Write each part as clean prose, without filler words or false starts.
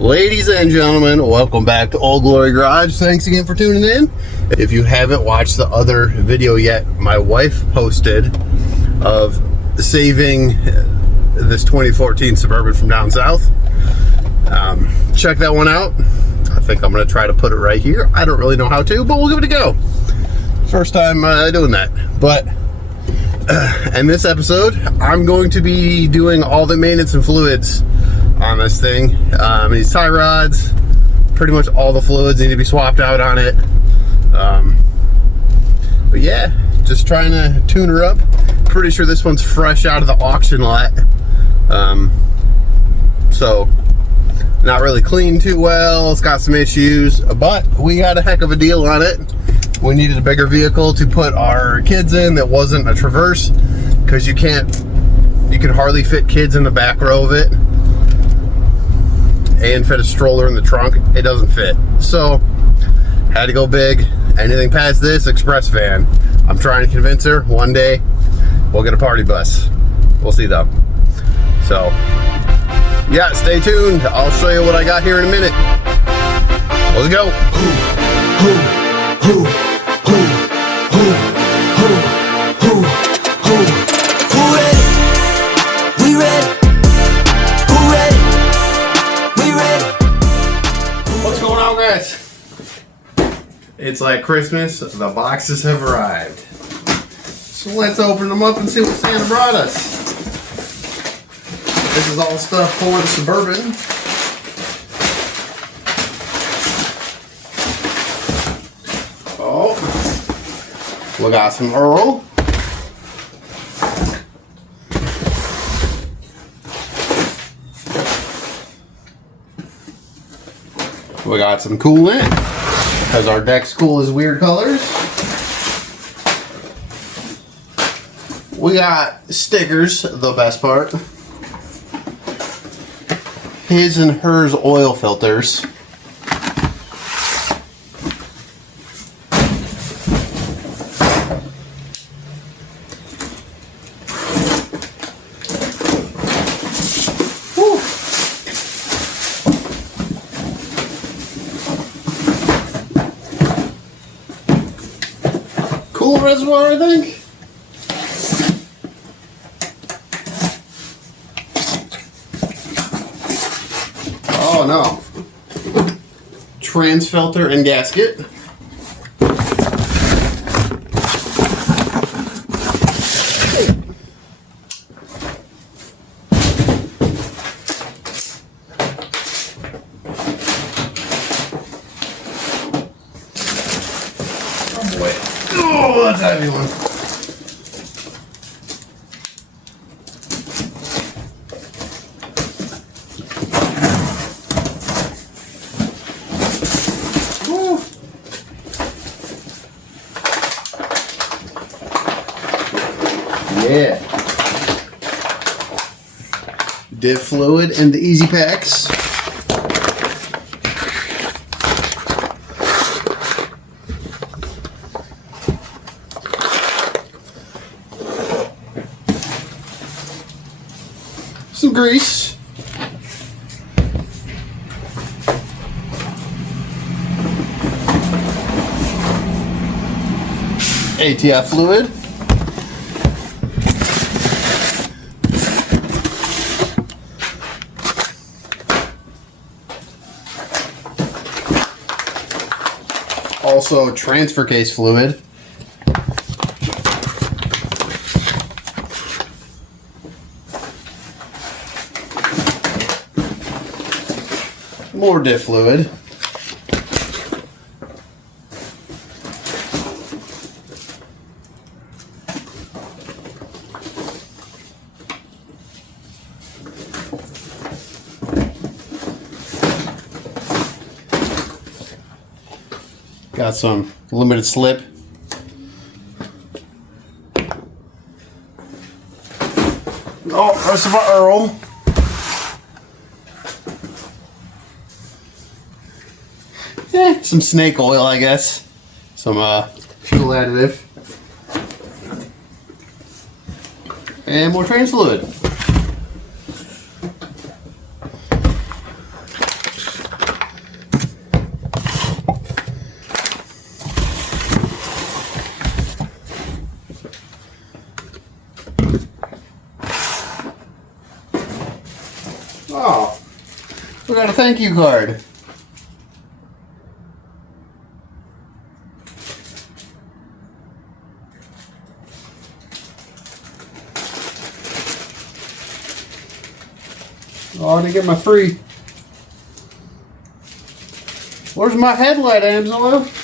Ladies and gentlemen, welcome back to Old Glory Garage. Thanks again for tuning in. If you haven't watched the other video yet, my wife posted of saving this 2014 Suburban from down south. Check that one out. I think I'm going to try to put it right here. I don't really know how to, but we'll give it a go. First time doing that. But in this episode, I'm going to be doing all the maintenance and fluids on this thing. These tie rods, pretty much all the fluids need to be swapped out on it. But yeah, just trying to tune her up. Pretty sure this one's fresh out of the auction lot. So not really clean too well. It's got some issues, but we got a heck of a deal on it. We needed a bigger vehicle to put our kids in that wasn't a Traverse, because you can hardly fit kids in the back row of it and fit a stroller in the trunk. It doesn't fit, so had to go big. Anything past this, express van. I'm trying to convince her one day we'll get a party bus. We'll see though. So yeah, stay tuned. I'll show you what I got here in a minute. Let's go. Who ready? We ready. Who ready? We ready. What's going on, guys? It's like Christmas. The boxes have arrived. So let's open them up and see what Santa brought us. This is all stuff for the Suburban. Oh, we got some Earl. We got some coolant, because our deck's cool as weird colors. We got stickers, the best part. His and hers oil filters. Whew. Cool reservoir, I think. Oh no. Trans filter and gasket. Oh boy. Oh, that's a heavy one. Yeah. Diff fluid and the easy packs. Some grease. ATF fluid. Also transfer case fluid. More diff fluid. Got some limited slip. Oh, rest of our Earl. Some snake oil, I guess. Some fuel additive. And more trans fluid. We got a thank you card. Oh, I didn't get my free. Where's my headlight, AmsOil?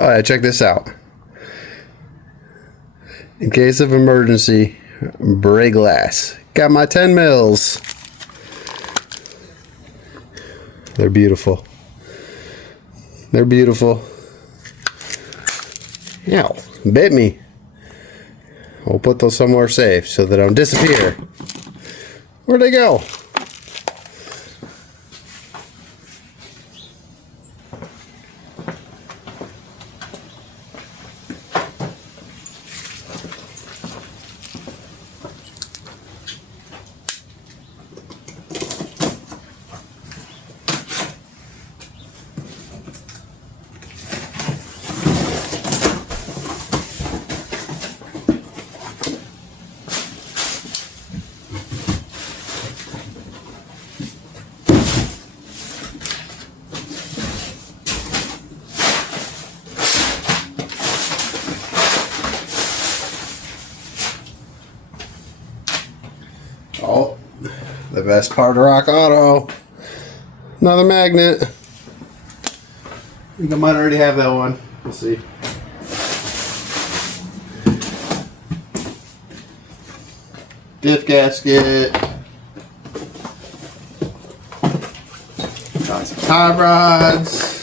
Alright, check this out. In case of emergency, brake glass. Got my 10 mils. They're beautiful. They're beautiful. Ow, bit me. We'll put those somewhere safe so they don't disappear. Where'd they go? Oh, the best part of RockAuto. Another magnet. I think I might already have that one. We'll see. Diff gasket. Got some tie rods.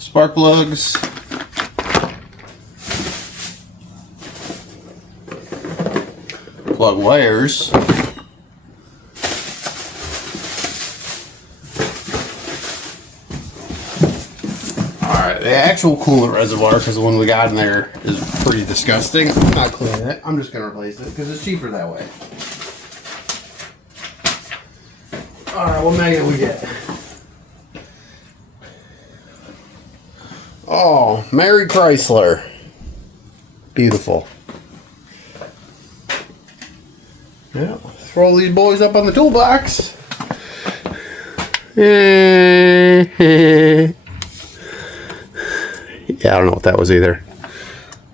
Spark plugs, plug wires, alright, the actual coolant reservoir, because the one we got in there is pretty disgusting. I'm not cleaning it, I'm just going to replace it because it's cheaper that way. Alright, what magnet we get? Oh, Mary Chrysler. Beautiful. Yeah, throw these boys up on the toolbox. Yeah, I don't know what that was either.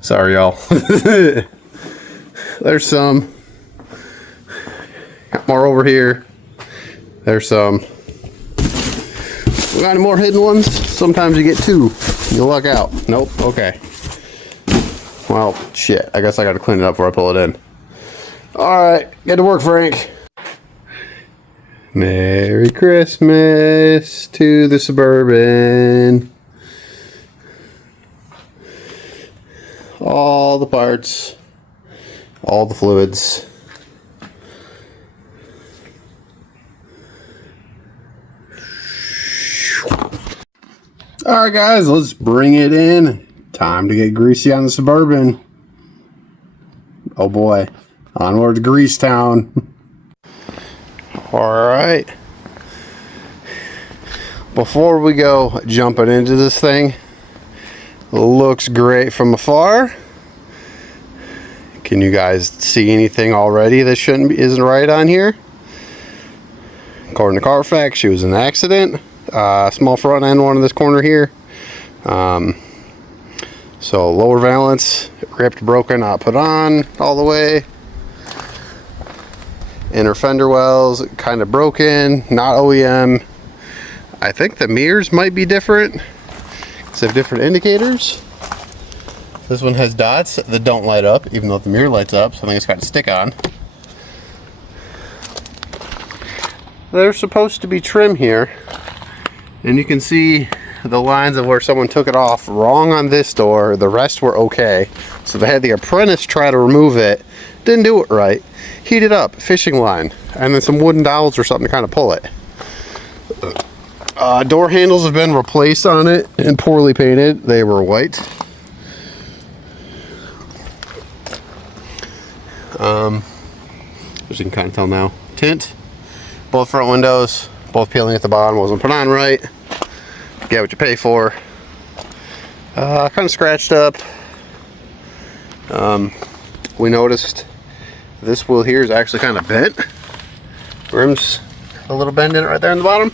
Sorry, y'all. There's some. Got more over here. There's some. We got any more hidden ones? Sometimes you get two. You luck out. Nope. Okay. Well, shit. I guess I gotta clean it up before I pull it in. Alright. Get to work, Frank. Merry Christmas to the Suburban. All the parts. All the fluids. Alright guys, let's bring it in. Time to get greasy on the Suburban. Oh boy. Onward to Grease Town. Alright. Before we go jumping into this thing, looks great from afar. Can you guys see anything already that isn't right on here? According to Carfax, it was an accident. Small front end one in this corner here. So lower valance, ripped, broken, not put on all the way. Inner fender wells, kind of broken, not OEM. I think the mirrors might be different. They have different indicators. This one has dots that don't light up, even though the mirror lights up, so I think it's got a stick on. There's supposed to be trim here, and you can see the lines of where someone took it off wrong on this door. The rest were okay. So they had the apprentice try to remove it, didn't do it right. Heat it up, fishing line, and then some wooden dowels or something to kind of pull it. Door handles have been replaced on it and poorly painted. They were white. As you can kind of tell now, tint, both front windows, both peeling at the bottom, wasn't put on right. Get what you pay for. Kind of scratched up. We noticed this wheel here is actually kind of bent. Rim's a little bend in it right there in the bottom.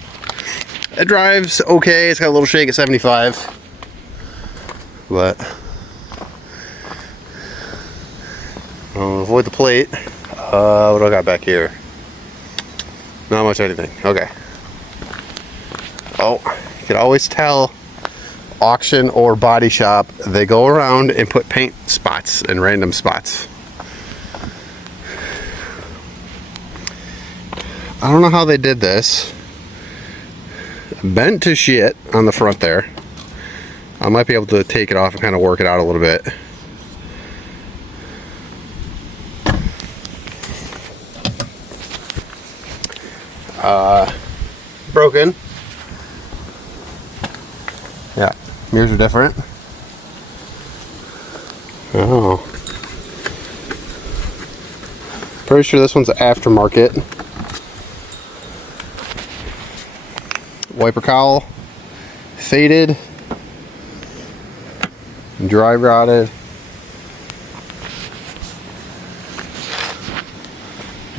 It drives okay. It's got a little shake at 75, but avoid the plate. What do I got back here? Not much anything. Okay. Oh, you can always tell auction or body shop, they go around and put paint spots in random spots. I don't know how they did this. Bent to shit on the front there. I might be able to take it off and kind of work it out a little bit. Broken. Yeah, mirrors are different. Oh. Pretty sure this one's aftermarket. Wiper cowl, faded, dry rotted,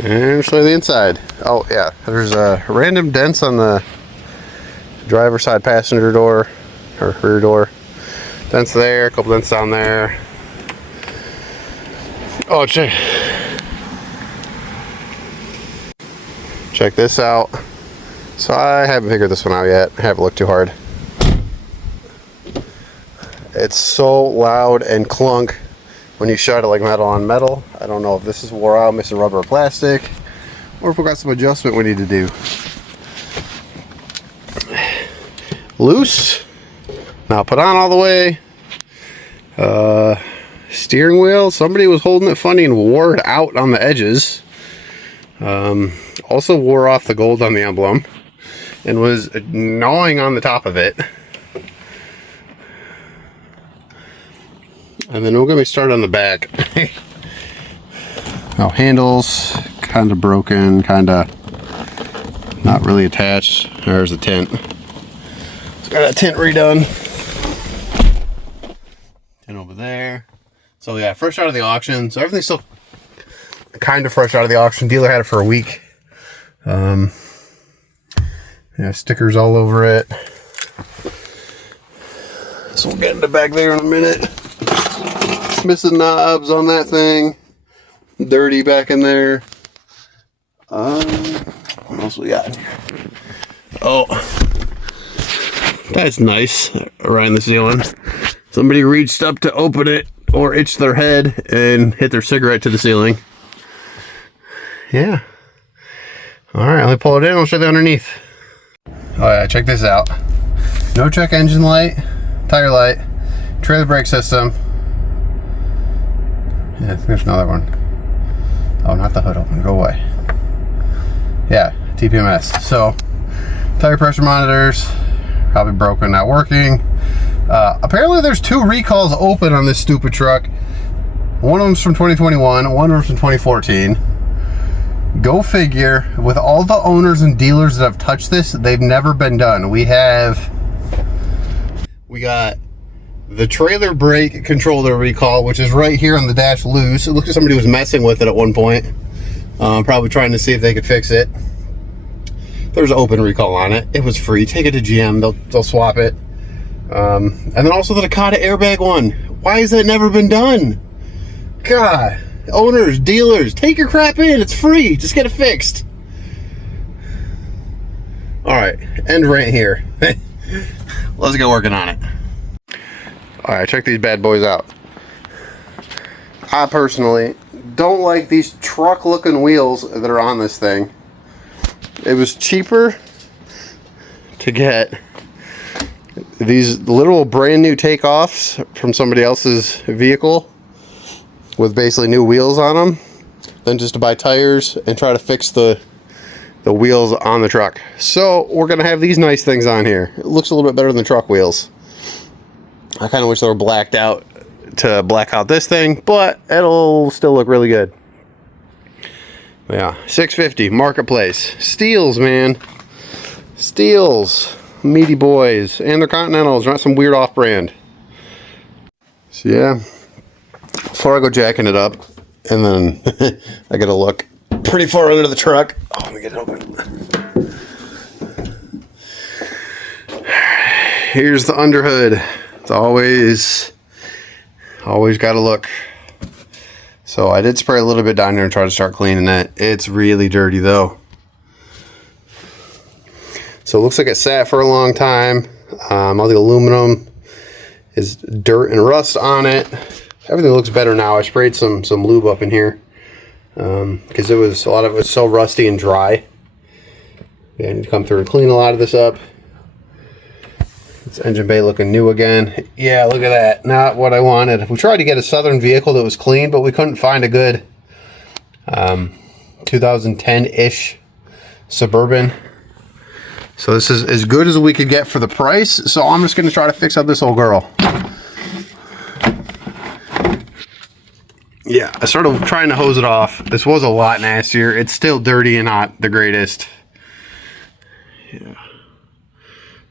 and show you the inside. Oh yeah, there's random dents on the driver's side passenger door or rear door. Dents there, a couple dents down there. Oh, check this out. So I haven't figured this one out yet. I haven't looked too hard. It's so loud and clunk when you shut it like metal on metal. I don't know if this is wore out, missing rubber or plastic, or if we got some adjustment we need to do. Loose. Now put on all the way. Steering wheel, somebody was holding it funny and wore it out on the edges. Also wore off the gold on the emblem and was gnawing on the top of it. And then we'll get me started on the back. Oh, handles kind of broken, kind of not really attached. There's the tint. It's got that tint redone. Tint over there. So yeah, fresh out of the auction. So everything's still kind of fresh out of the auction. Dealer had it for a week. Yeah, stickers all over it. So we'll get into back there in a minute. Missing knobs on that thing. Dirty back in there. What else we got? Oh, that's nice around the ceiling. Somebody reached up to open it or itched their head and hit their cigarette to the ceiling. Yeah. All right, let me pull it in. I'll show you underneath. Oh yeah, check this out. No check engine light, tire light, trailer brake system. Yeah, I think there's another one. Oh, not the hood open. Go away. Yeah, TPMS. So, tire pressure monitors, probably broken, not working. Apparently there's 2 recalls open on this stupid truck. One of them's from 2021, one of them's from 2014. Go figure, with all the owners and dealers that have touched this, they've never been done. We got the trailer brake controller recall, which is right here on the dash loose. It looks like somebody was messing with it at one point. Probably trying to see if they could fix it. There's an open recall on it. It was free. Take it to GM. They'll swap it. And then also the Takata airbag one. Why has that never been done? God, owners, dealers, take your crap in. It's free. Just get it fixed. All right, end rant here. Let's get working on it. All right, check these bad boys out. I personally don't like these truck-looking wheels that are on this thing. It was cheaper to get these little brand new takeoffs from somebody else's vehicle with basically new wheels on them than just to buy tires and try to fix the wheels on the truck. So we're gonna have these nice things on here. It looks a little bit better than truck wheels. I kind of wish they were blacked out to black out this thing, but it'll still look really good. But yeah, $650 marketplace. Steels, man. Steels. Meaty boys. And they're Continentals, not some weird off-brand. So yeah, before I go jacking it up, and then I gotta look pretty far under the truck. Oh, let me get it open. Here's the underhood. It's always gotta look. So I did spray a little bit down here and try to start cleaning it. It's really dirty though. So it looks like it sat for a long time. All the aluminum is dirt and rust on it. Everything looks better now. I sprayed some lube up in here because a lot of it was so rusty and dry. Yeah, I need to come through and clean a lot of this up. This engine bay looking new again. Yeah, look at that. Not what I wanted. We tried to get a Southern vehicle that was clean, but we couldn't find a good 2010-ish Suburban. So this is as good as we could get for the price. So I'm just going to try to fix up this old girl. Yeah, I started trying to hose it off. This was a lot nastier. It's still dirty and not the greatest. Yeah.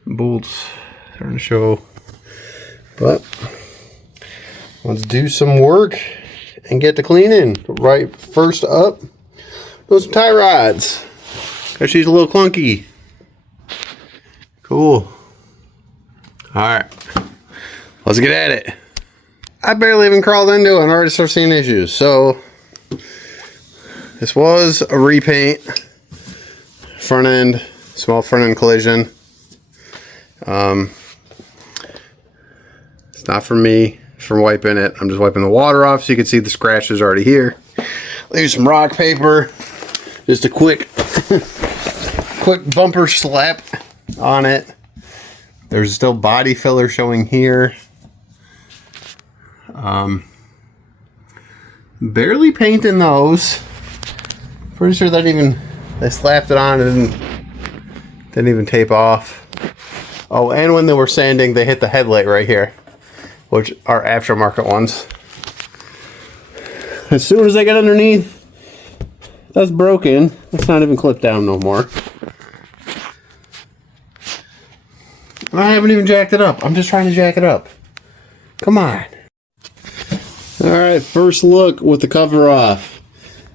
Bolts starting to show. But let's do some work and get to cleaning. Right, first up, those tie rods. Because she's a little clunky. Cool. Alright. Let's get at it. I barely even crawled into it and already started seeing issues. So, this was a repaint. Front end, small front end collision. It's not from me, it's from wiping it. I'm just wiping the water off so you can see the scratches already here. Leave some rock paper. Just a quick bumper slap on it. There's still body filler showing here. Barely painting those. Pretty sure that they slapped it on and didn't even tape off. Oh, and when they were sanding, they hit the headlight right here, which are aftermarket ones. As soon as I get underneath, that's broken. It's not even clipped down no more. I haven't even jacked it up. I'm just trying to jack it up. Come on. Alright, first look with the cover off.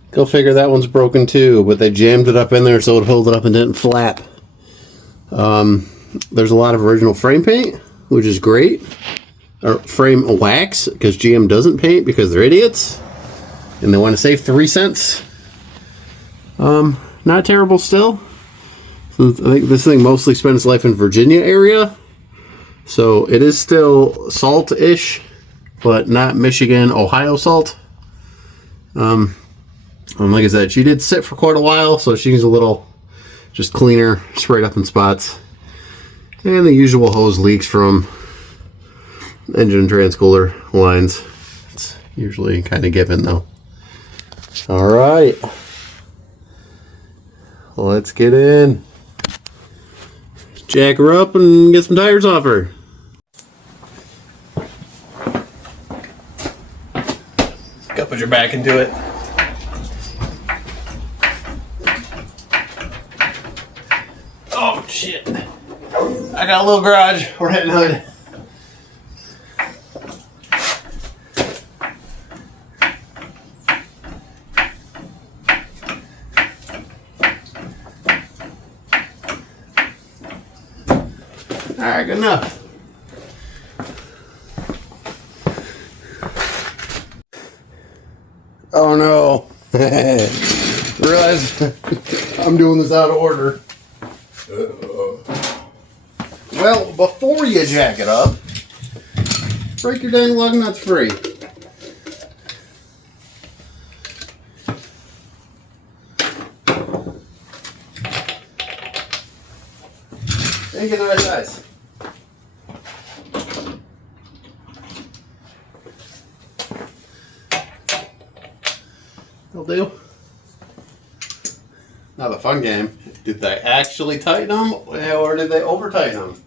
Go figure that one's broken too, but they jammed it up in there so it held it up and didn't flap. There's a lot of original frame paint, which is great. Or frame wax, because GM doesn't paint because they're idiots. And they want to save 3 cents. Not terrible still. I think this thing mostly spent its life in Virginia area. So it is still salt-ish, but not Michigan, Ohio salt. And like I said, she did sit for quite a while, so she's a little just cleaner, sprayed up in spots. And the usual hose leaks from engine and transcooler lines. It's usually kind of given though. Alright. Let's get in. Jack her up and get some tires off her. Go put your back into it. Oh shit. I got a little garage. We're heading hood. Alright, good enough. Oh no. Realize I'm doing this out of order. Well, before you jack it up, break your dang lug nuts free. And get the right size. They'll do. Now the fun game, did they actually tighten them or did they over tighten them?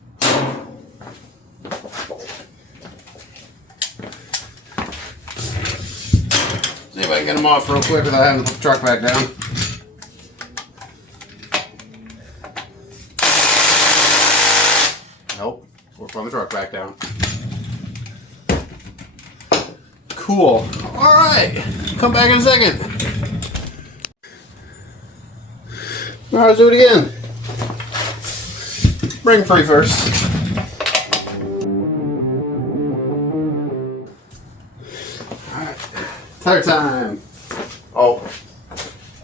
See if I can get them off real quick without having to put the truck back down. Nope, we're putting the truck back down. Cool. All right, come back in a second. All right, let's do it again. Bring free first. All right, tire time. Oh,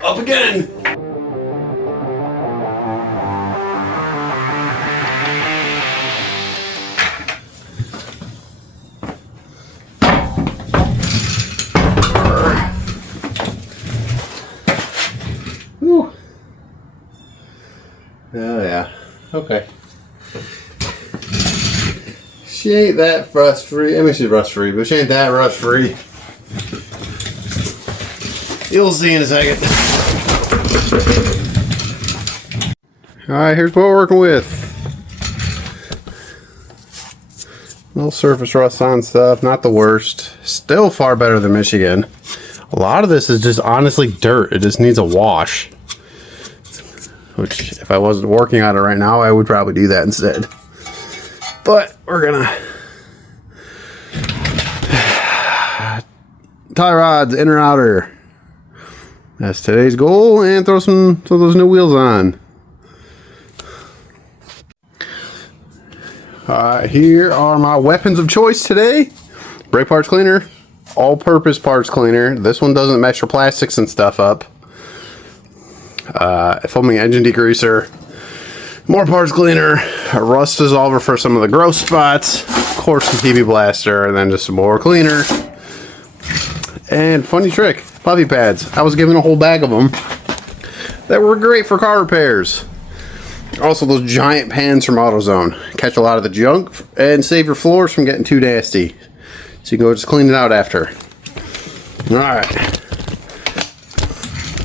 up again. Whew. Oh yeah, okay. She ain't that rust free. I mean, she's rust free, but she ain't that rust free. You'll see in a second. Alright, here's what we're working with. Little surface rust on stuff, not the worst. Still far better than Michigan. A lot of this is just honestly dirt. It just needs a wash. Which, if I wasn't working on it right now, I would probably do that instead. But we're gonna tie rods, inner and outer. That's today's goal, and throw those new wheels on. Here are my weapons of choice today. Brake parts cleaner, all-purpose parts cleaner. This one doesn't mess your plastics and stuff up. Foaming engine degreaser, more parts cleaner, a rust dissolver for some of the gross spots, of course the TV blaster, and then just some more cleaner. And funny trick, puppy pads. I was given a whole bag of them that were great for car repairs. Also those giant pans from AutoZone. Catch a lot of the junk and save your floors from getting too nasty. So you can go just clean it out after. Alright.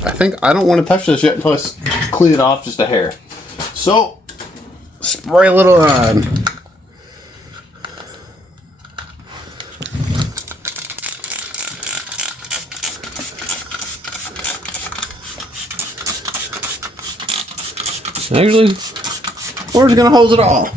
I think I don't want to touch this yet until I clean it off just a hair. So, spray a little on. Actually, we're just gonna hose it all.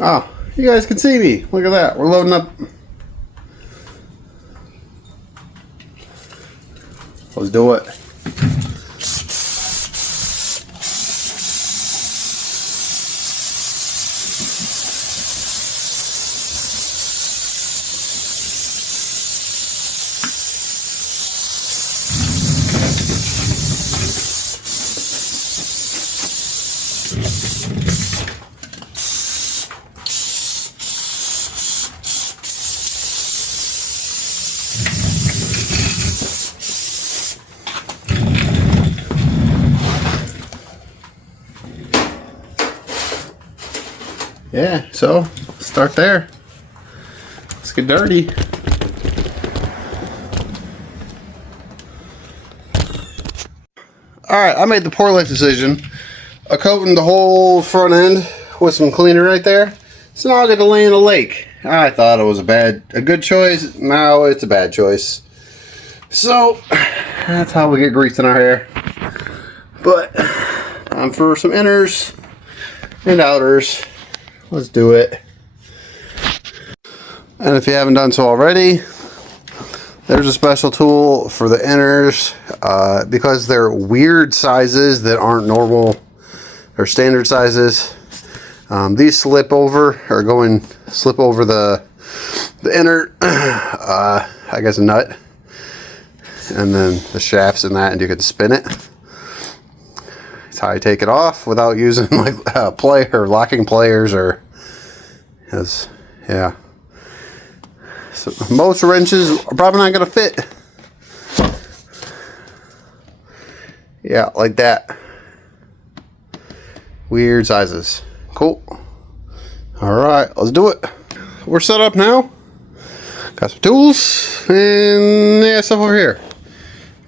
Oh, you guys can see me. Look at that. We're loading up. Let's do it. Yeah, so start there. Let's get dirty. Alright, I made the poor life decision of coating the whole front end with some cleaner right there. So now I get to lay in a lake. I thought it was a good choice. Now it's a bad choice. So that's how we get grease in our hair. But time for some inners and outers. Let's do it. And if you haven't done so already, there's a special tool for the inners because they're weird sizes that aren't normal or standard sizes. These slip over the inner, I guess, a nut, and then the shafts in that, and you can spin it. That's how you take it off without using like locking pliers or, yeah. So most wrenches are probably not going to fit. Yeah, like that. Weird sizes. Cool. Alright, let's do it. We're set up now. Got some tools and yeah, stuff over here.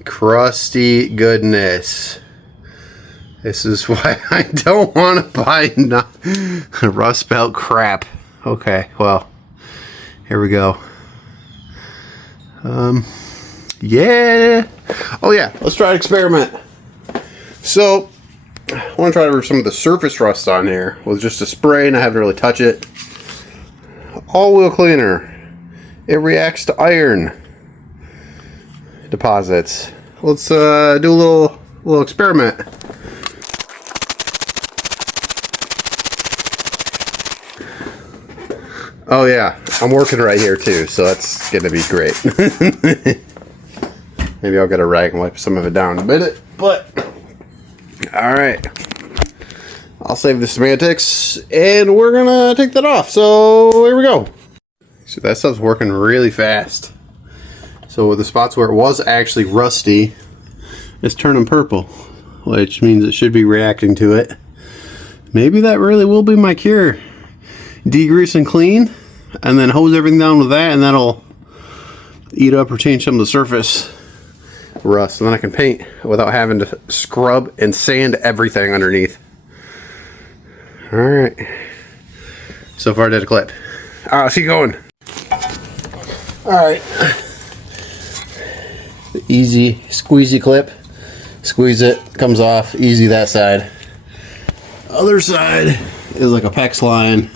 Crusty goodness. This is why I don't want to buy rust belt crap. Okay, well, here we go. Yeah. Oh yeah, let's try an experiment. So, I want to try some of the surface rust on here with just a spray, and I haven't really touched it. All wheel cleaner. It reacts to iron deposits. Let's do a little experiment. Oh yeah, I'm working right here too, so that's gonna be great. Maybe I'll get a rag and wipe some of it down in a minute, but alright. I'll save the semantics and we're gonna take that off. So here we go. So that stuff's working really fast. So with the spots where it was actually rusty, it's turning purple, which means it should be reacting to it. Maybe that really will be my cure. Degrease and clean, and then hose everything down with that, and that'll eat up or change some of the surface rust, and then I can paint without having to scrub and sand everything underneath. Alright. So far I did a clip. Alright, let's keep going. Alright. The easy squeezy clip. Squeeze it, comes off, easy that side. Other side is like a PEX line.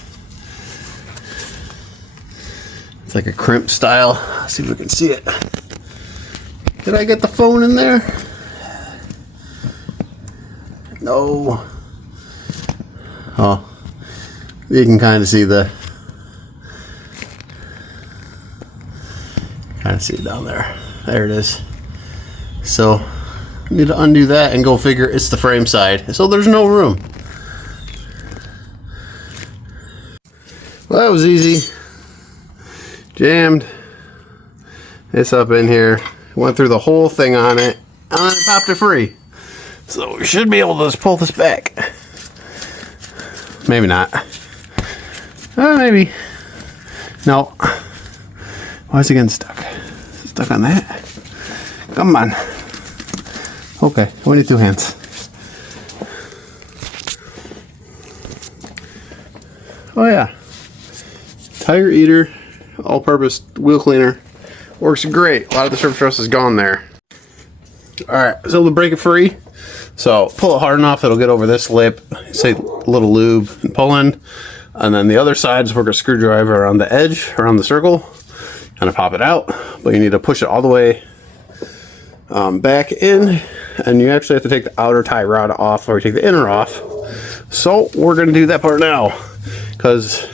It's like a crimp style. Let's see if we can see it. Did I get the phone in there? No. Oh, you can kind of see it down there. There it is. So I need to undo that and go figure it's the frame side. So there's no room. Well, that was easy. Jammed this up in here. Went through the whole thing on it, and then it popped it free. So we should be able to just pull this back. Maybe not. Maybe. No. Why is it getting stuck? Is it stuck on that? Come on. Okay, we need two hands. Oh yeah. Tire eater, all-purpose wheel cleaner. Works great. A lot of the surface rust is gone there. Alright, so to break it free. So pull it hard enough, it'll get over this lip. Say a little lube and pull in. And then the other side, just work a screwdriver around the edge, around the circle, kind of pop it out. But you need to push it all the way back in. And you actually have to take the outer tie rod off, or take the inner off. So we're going to do that part now, because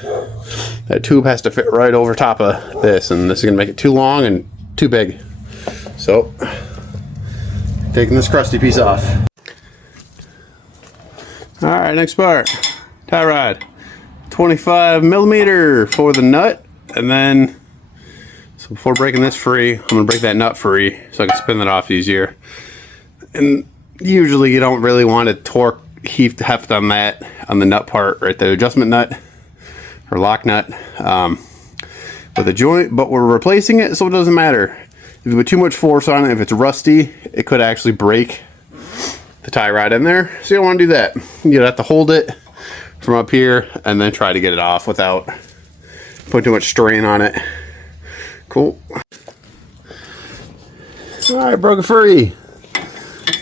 that tube has to fit right over top of this, and this is going to make it too long and too big. So, taking this crusty piece off. Alright, next part. Tie rod. 25mm for the nut, and then, so before breaking this free, I'm going to break that nut free so I can spin that off easier. And usually you don't really want to torque heft on that, on the nut part, right, the adjustment nut or lock nut, but But we're replacing it, so it doesn't matter. If you put too much force on it, if it's rusty, it could actually break the tie rod in there. So you don't want to do that. You'd have to hold it from up here and then try to get it off without putting too much strain on it. Cool. Alright, broke it free.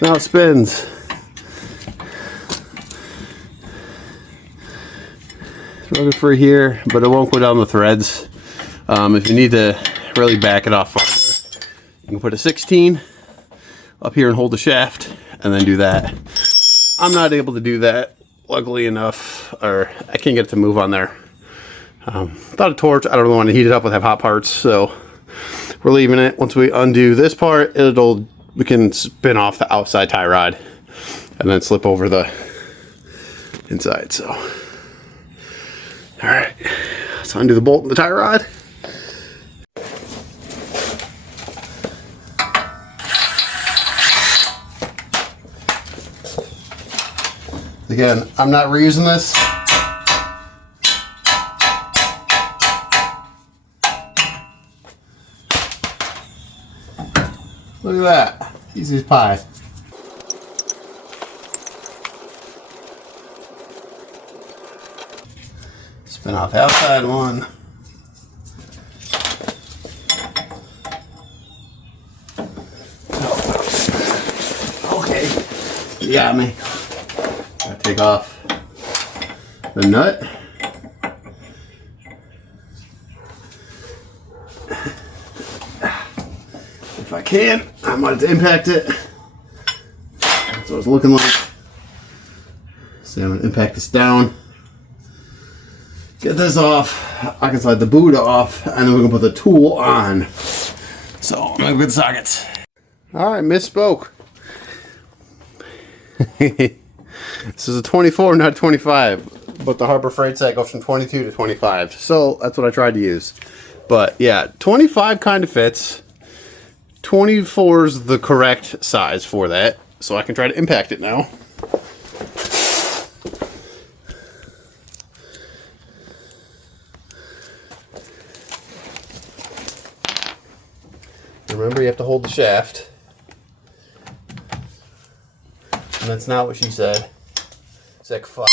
Now it spins. Broke it free here, but it won't go down the threads. If you need to really back it off farther, you can put a 16 up here and hold the shaft and then do that. I'm not able to do that, luckily enough, or I can't get it to move on there. Without a torch, I don't really want to heat it up with hot parts, so we're leaving it. Once we undo this part, we can spin off the outside tie rod and then slip over the inside. So, all right, let's undo the bolt and the tie rod. Again, I'm not reusing this. Look at that. Easy as pie. Spin off the outside one. Okay. You got me. Gotta take off the nut. If I can, I might have to impact it. That's what it's looking like. So I'm going to impact this down. Get this off. I can slide the boot off, and then we can put the tool on. So I'm going to get the sockets. Alright, misspoke. This is a 24, not 25. But the Harbor Freight set goes from 22 to 25. So that's what I tried to use. But yeah, 25 kind of fits. 24 is the correct size for that, so I can try to impact it now. Remember, you have to hold the shaft. And that's not what she said. Sick fuck.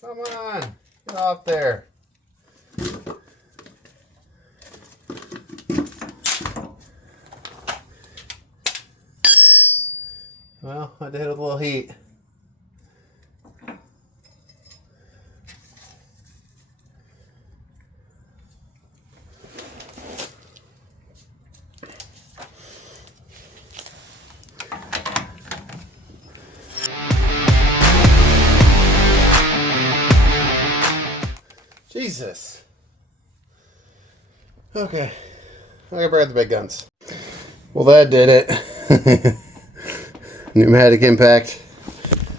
Come on. Get off there. Well, I did it with a little heat. Jesus. Okay. I gotta grab the big guns. Well, that did it. Pneumatic impact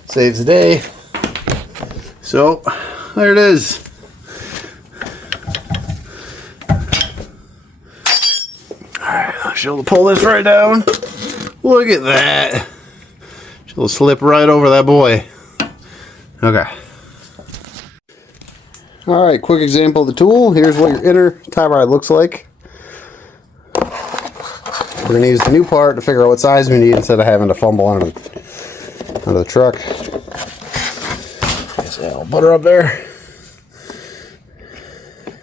saves the day. So, there it is. Alright, I should pull this right down. Look at that. She'll slip right over that boy. Okay. Alright, quick example of the tool. Here's what your inner tie rod looks like. We're going to use the new part to figure out what size we need instead of having to fumble under the truck. So I'll put her up there.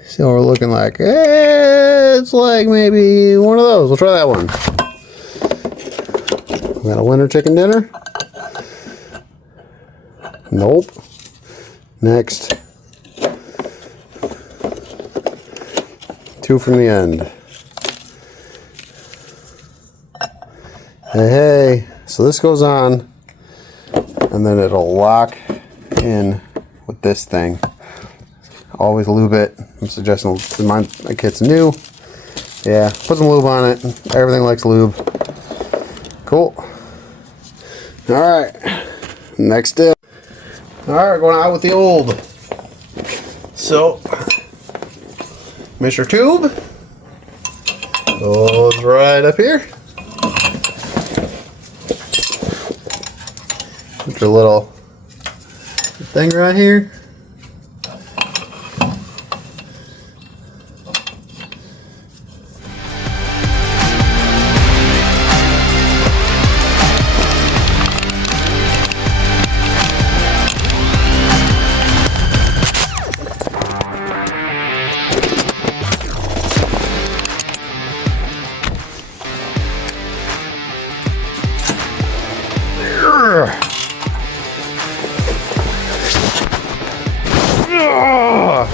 See what we're looking like. It's like maybe one of those. We'll try that one. We got a winter chicken dinner? Nope. Next. Two from the end. Hey, hey. So this goes on, and then it'll lock in with this thing. Always lube it. I'm suggesting my kit's new. Yeah, put some lube on it. Everything likes lube. Cool. Alright. Next step. Alright, going out with the old. So, Mr. Tube goes right up here. Put your little thing right here.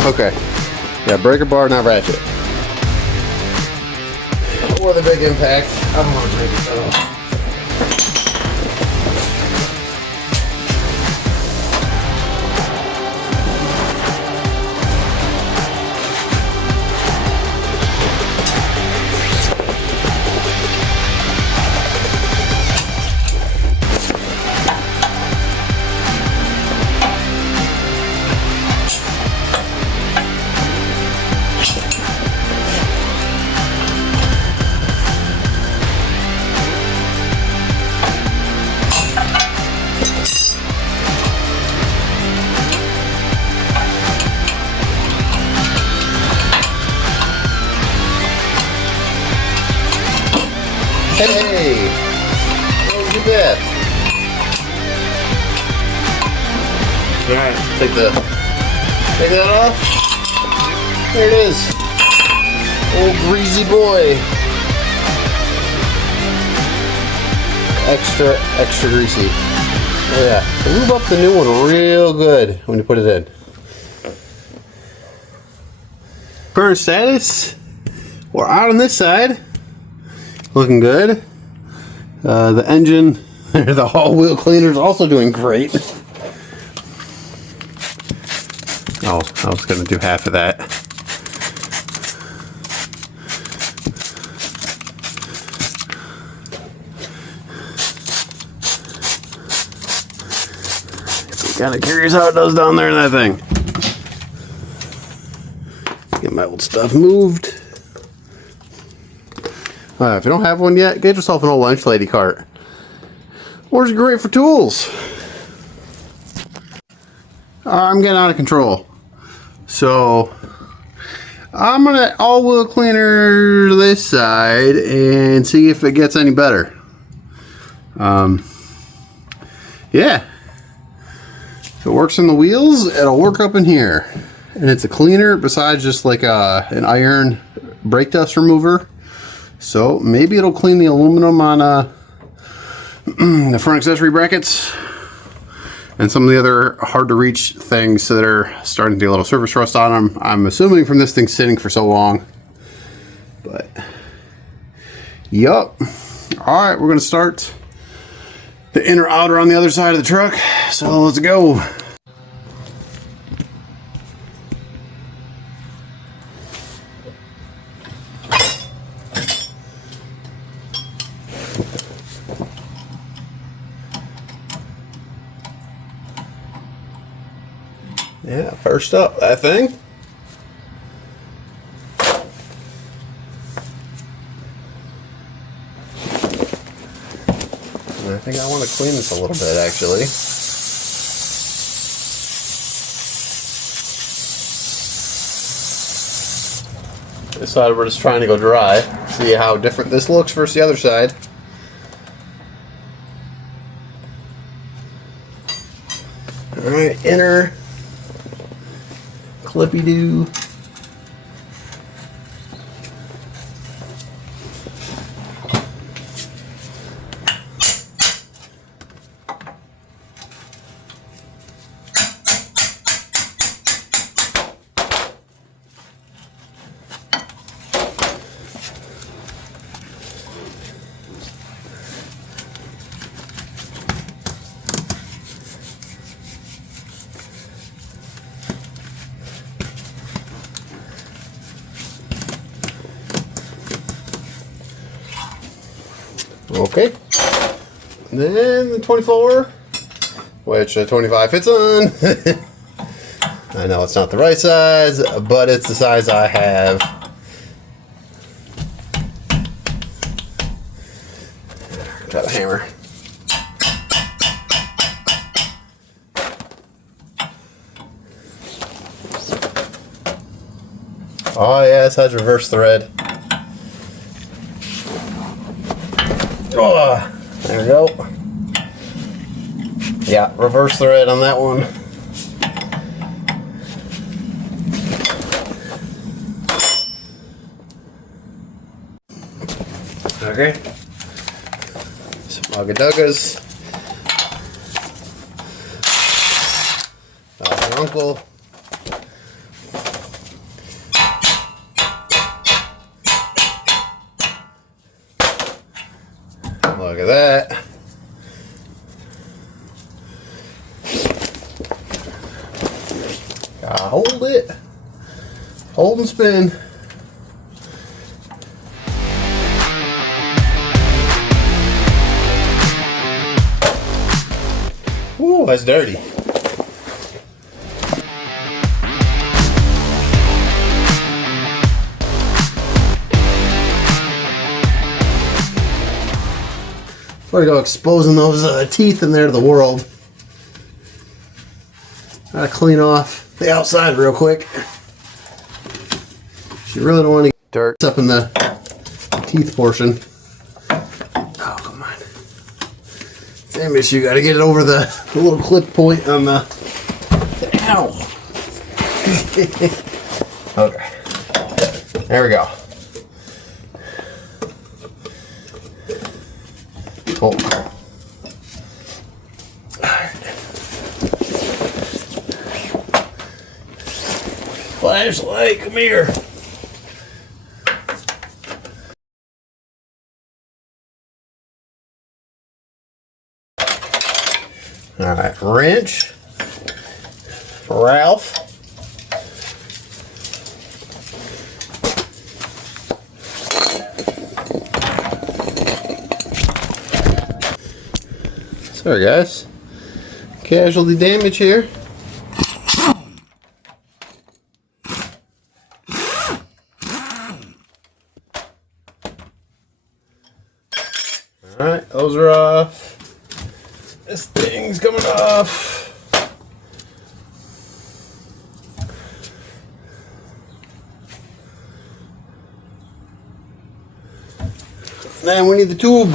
Okay. Yeah, breaker bar, not ratchet. Or the big impact. I don't want to break it though. Hey! That wasn't too bad. Alright, take that off. There it is. Old greasy boy. Extra greasy. Oh yeah. Lube up the new one real good when you put it in. Current status. We're out on this side. Looking good. The engine, the all wheel cleaner is also doing great. Oh, I was going to do half of that. Kind of curious how it does down there in that thing. Get my old stuff moved. If you don't have one yet, get yourself an old lunch lady cart. Or it's great for tools. I'm getting out of control. So I'm gonna all-wheel cleaner this side and see if it gets any better. Yeah. If it works on the wheels, it'll work up in here. And it's a cleaner besides just like an iron brake dust remover. So maybe it'll clean the aluminum on the front accessory brackets and some of the other hard to reach things that are starting to get a little surface rust on them. I'm assuming from this thing sitting for so long. But, yup. Alright, we're going to start the inner outer on the other side of the truck. So let's go. Yeah, first up, that thing. And I think I want to clean this a little bit, actually. This side we're just trying to go dry. See how different this looks versus the other side. Alright, inner. Clippy do. Okay, and then the 24, which the 25 fits on. I know it's not the right size, but it's the size I have. Try the hammer. Oh yeah, this has reverse thread. Oh, there we go. Yeah, reverse thread on that one. Okay. Some Ugga-Duggas. My uncle. Look at that. Gotta hold it. Hold and spin. Ooh, that's dirty. Before I go exposing those teeth in there to the world, gotta clean off the outside real quick. You really don't want to get dirt up in the teeth portion. Oh, come on. Same issue, gotta get it over the little clip point on the. Ow! Okay. There we go. Cool. Flashlight, come here. All right, wrench for Ralph. Sorry guys, casualty damage here. Alright, those are off. This thing's coming off. Then we need the tube.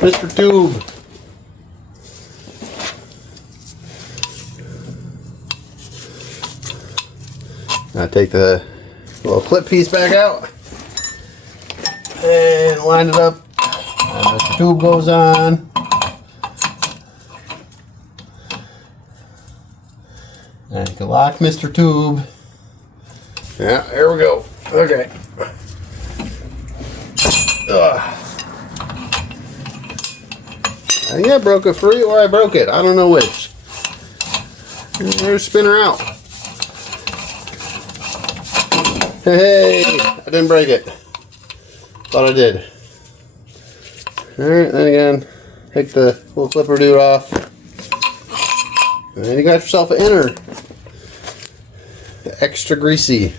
Mr. Tube. Now take the little clip piece back out and line it up. And the tube goes on. And you can lock Mr. Tube. Yeah, here we go. Okay. Ugh. I think I broke it free or I broke it. I don't know which. There's spinner out. Hey, I didn't break it. Thought I did. Alright, then again, take the little clipper dude off. And then you got yourself an inner. Extra greasy.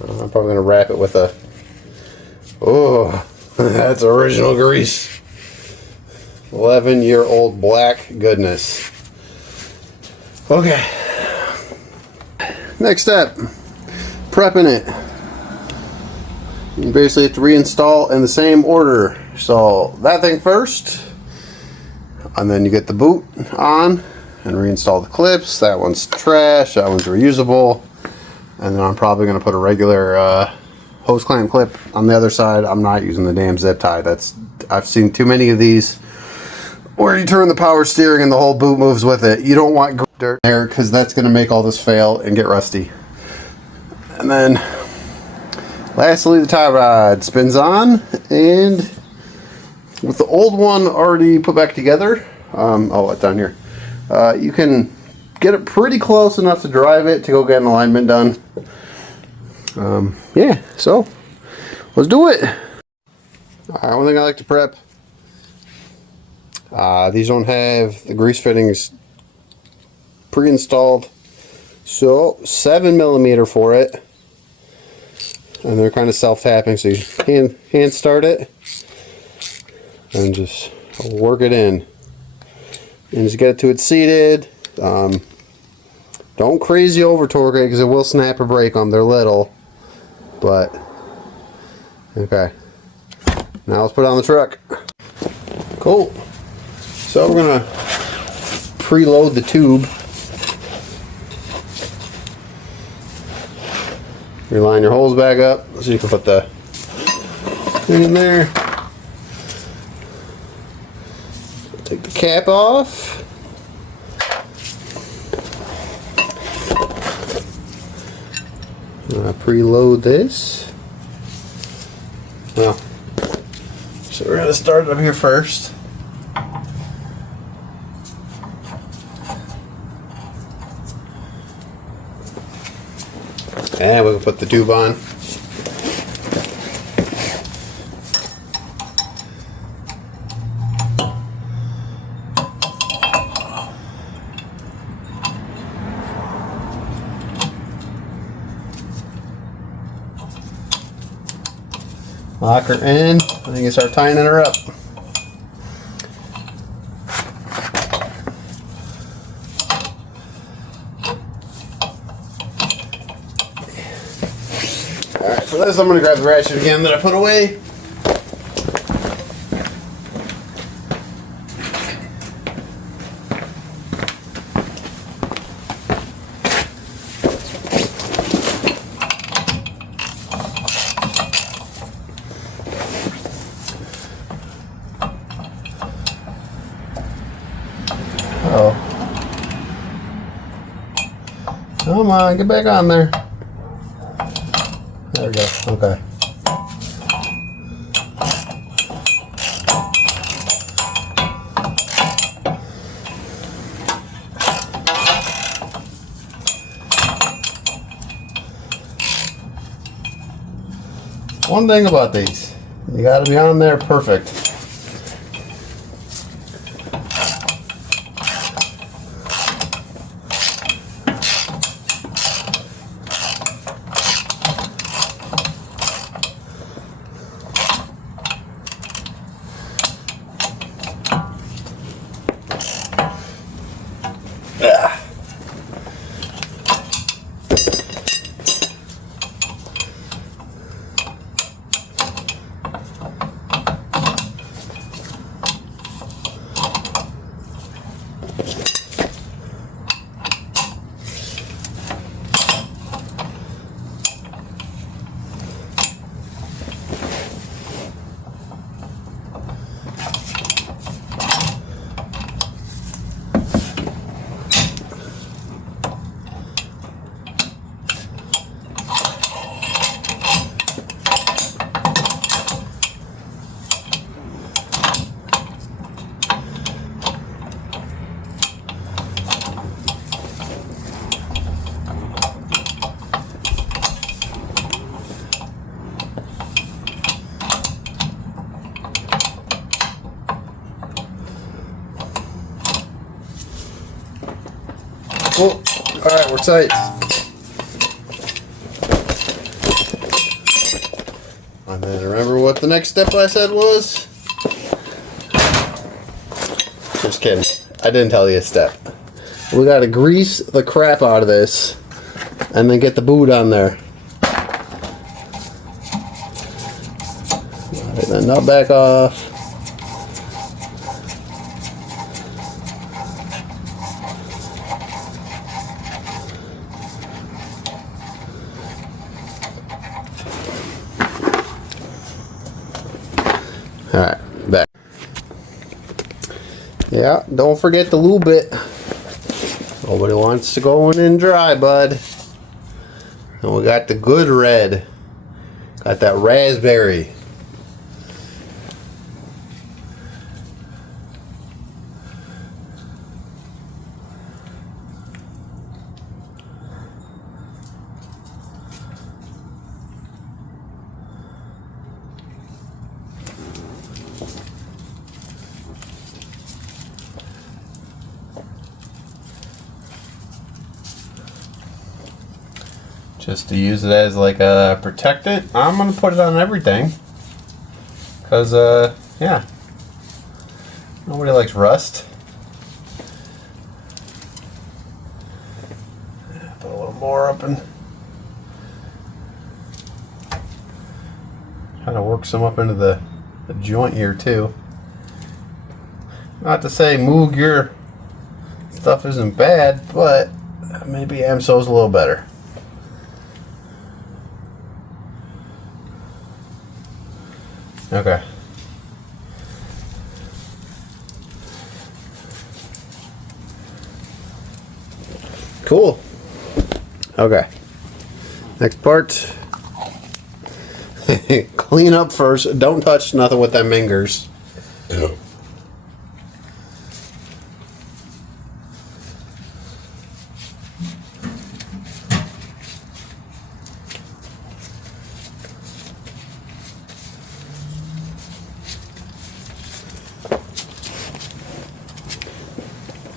I'm probably going to wrap it with a... Oh, that's original grease. 11-year-old black goodness. Okay. Next step, prepping it. You basically have to reinstall in the same order. So that thing first, and then you get the boot on and reinstall the clips. That one's trash, that one's reusable. And then I'm probably going to put a regular hose clamp clip on the other side. I'm not using the damn zip tie. I've seen too many of these where you turn the power steering and the whole boot moves with it. You don't want dirt there because that's going to make all this fail and get rusty. And then lastly, the tie rod spins on, and with the old one already put back together, oh, it's down here, you can get it pretty close enough to drive it to go get an alignment done. Yeah, so let's do it. Alright, one thing I like to prep, these don't have the grease fittings pre-installed, so 7mm for it, and they're kind of self-tapping, so you hand start it and just work it in and just get it to it seated. Don't crazy over torque it because it will snap or break them. They're little. But, okay. Now let's put it on the truck. Cool. So we're going to preload the tube. Reline your holes back up so you can put the thing in there. Take the cap off. Preload this. Well, so we're going to start it up here first. And we can put the tube on. Lock her in, and you can start tying her up. Alright, for this I'm going to grab the ratchet again that I put away. Come on, get back on there. There we go. Okay. One thing about these, you got to be on there perfect. Cool. Alright, we're tight. And then remember what the next step I said was? Just kidding. I didn't tell you a step. We gotta grease the crap out of this and then get the boot on there. Alright, then nut back off. Alright, back. Yeah, don't forget the lube bit. Nobody wants to go in dry, bud. And we got the good red. Got that raspberry. Just to use it as like a protectant. I'm gonna put it on everything, cause yeah, nobody likes rust. more up and try to work some up into the joint here too. Not to say Moog, your stuff isn't bad, but maybe AmsOil's a little better. Okay. Cool. Okay. Next part. Clean up first. Don't touch nothing with them fingers.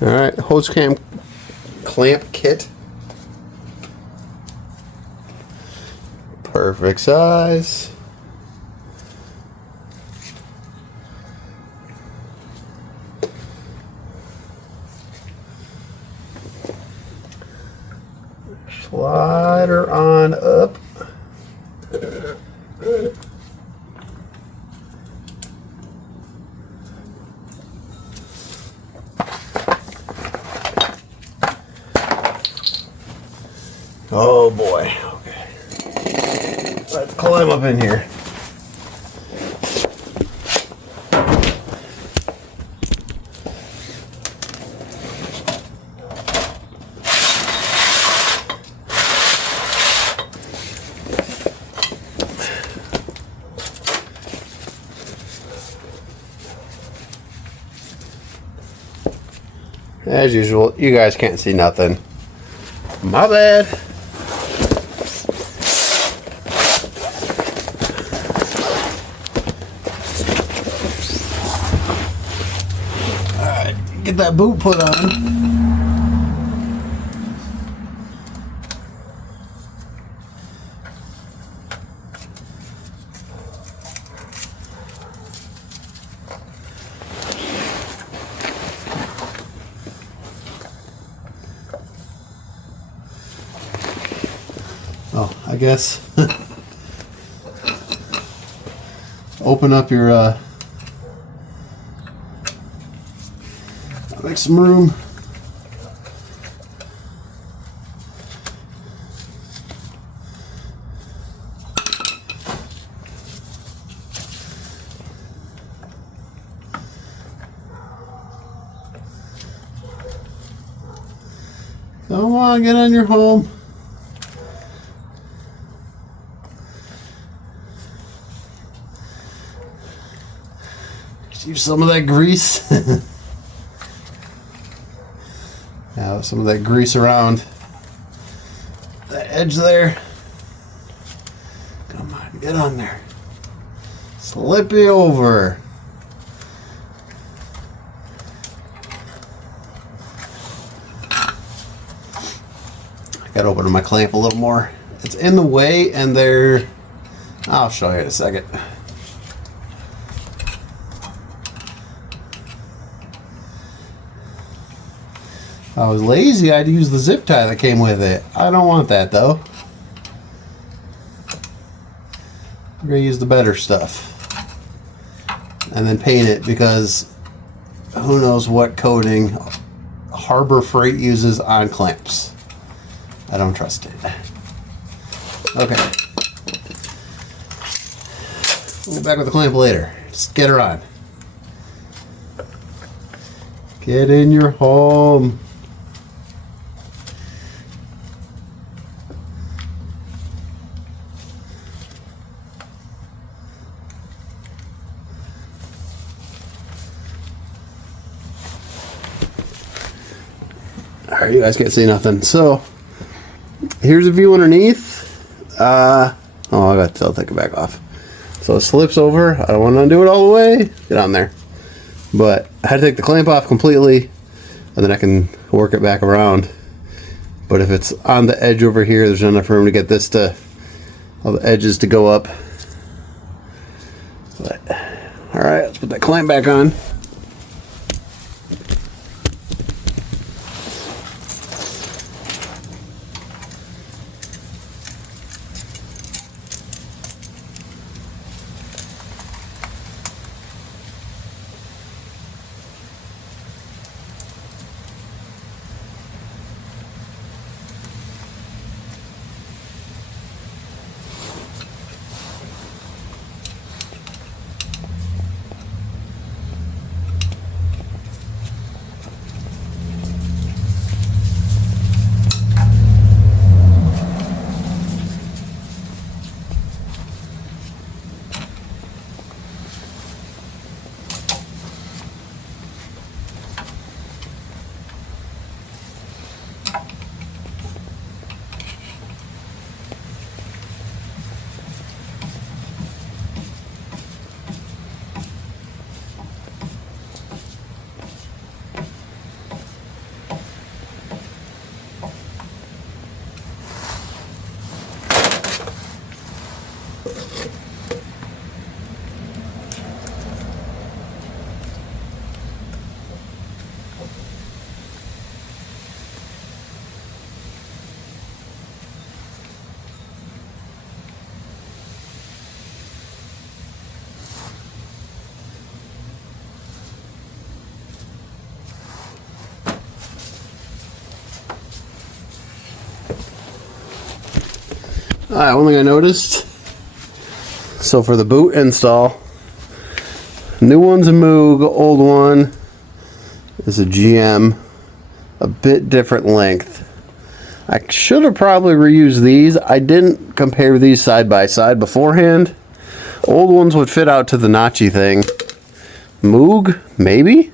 Alright, hose clamp kit. Perfect size. Slider on up. Oh boy, okay. Let's climb up in here. As usual, you guys can't see nothing. My bad. Get that boot put on. Oh, I guess open up your make some room. Come on, get on your home. Use some of that grease. Now some of that grease around the edge there. Come on, get on there. Slip it over. I gotta open my clamp a little more. It's in the way, and I'll show you in a second. If I was lazy, I'd use the zip tie that came with it. I don't want that though. I'm gonna use the better stuff and then paint it, because who knows what coating Harbor Freight uses on clamps. I don't trust it. Okay. We'll get back with the clamp later. Just get her on. Get in your home. Alright, you guys can't see nothing. So, here's a view underneath. I'll take it back off. So it slips over. I don't want to undo it all the way. Get on there. But I had to take the clamp off completely, and then I can work it back around. But if it's on the edge over here, there's not enough room to get all the edges to go up. But, alright, let's put that clamp back on. Alright, one thing I noticed. So for the boot install, new one's a Moog, old one is a GM. A bit different length. I should have probably reused these. I didn't compare these side by side beforehand. Old ones would fit out to the notchy thing. Moog, maybe?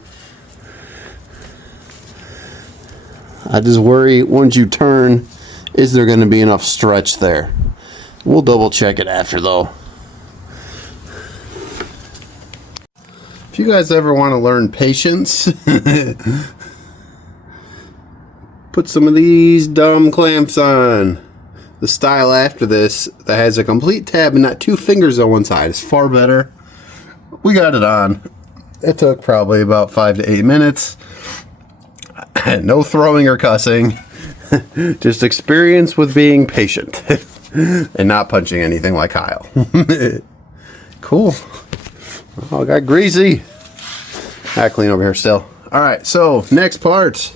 I just worry once you turn, is there going to be enough stretch there? We'll double check it after though. If you guys ever want to learn patience, put some of these dumb clamps on. The style after this that has a complete tab and not two fingers on one side is far better. We got it on. It took probably about 5 to 8 minutes. No throwing or cussing. Just experience with being patient and not punching anything like Kyle. Cool. Oh, I got greasy. I clean over here still. Alright, so next part